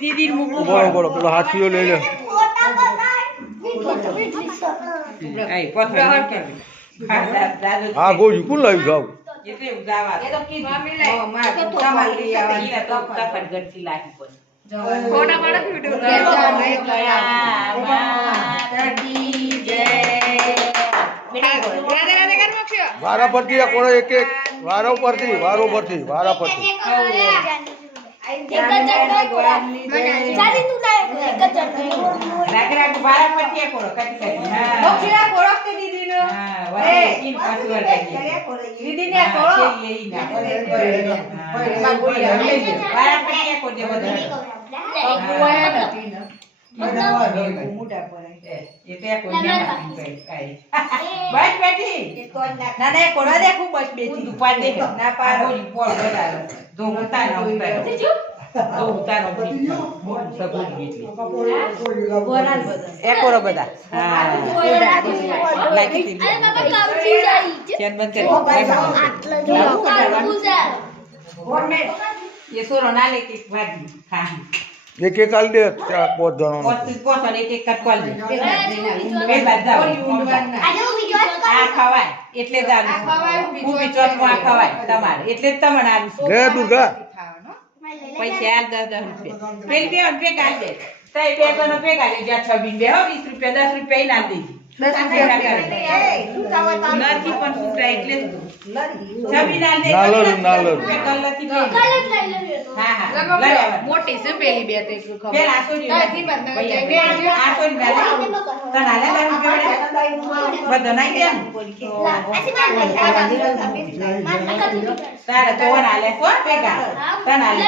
દીદી મૂકો બોલો બોલો પેલો હાથીઓ લઈ લે આઈ પથરા કે હા ગોજી કોણ લાવી જાવ એટલે ઉજાવા એ તો કી મમ્મી લે માં તમાર લઈ આવવાની તો કફટ ગરથી લાગી પડે ફોટા પાડો વિડિયો નહીં દાદી જય વારા પરથી આ કોણ એક એક વારો પરથી વારા પરથી રાગ બારા પરથી કોરો કટી હા મોક્ષિયા કોરો કે દીદી નો એ ઇન પાસવર્ડ દીદી ને કોરો લેઈ ના માં બોલી બારા પરથી કો દે બધા કુવાયા નથી ને મોટા પડે એ તે કોઈ ના આઈ બસ બેટી ના ના કોરો દે ખૂબ બસ બેટી ઉપર દે ના પાડો પોળ બરાબર દો ઉતા ના ઉતા દો ઉતા નો સબૂત એટલે કોરા બધા એ કોરો બધા હા લાગી તી અરે બાબા કાવજી જાય ચેન બંધ કરી આટલા ये सोरो नाले के भाजी खा એક એક આલ દે પોત જણો પોત એક એક કટવાલ દે બે બધા આ ખવાય એટલે જ આલું ઊભી ચોથમાં ખવાય તમારે એટલે જ તમને આલું લે દુર્ગા પૈસા આલ 10 રૂપિયા પેલી બે અન ભેગા દે તઈ બે બનો ભેગા લે જા 26 બે હો 20 રૂપિયા 10 રૂપિયા ના દેજી 10 રૂપિયા નથી પણ સુતા એટલે જ છબી ના દે ના લો ગલતી હા મોટી છે પેલી બે તે ખબર પેલા આસોરી તાકી બંધ બે આસોરી ના તના લે બધો નાઈ દે તારે તો ના લે કો ભેગા તના લે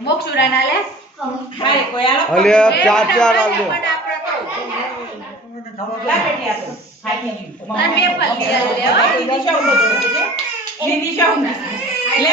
મોક્ષુરા ના લે મારે કોઈ આલો અલે ચાર આલ દે લા બેટી આ તો ખાઈ ગયું મને બે પલ્લી લે દીદી શાઉ લે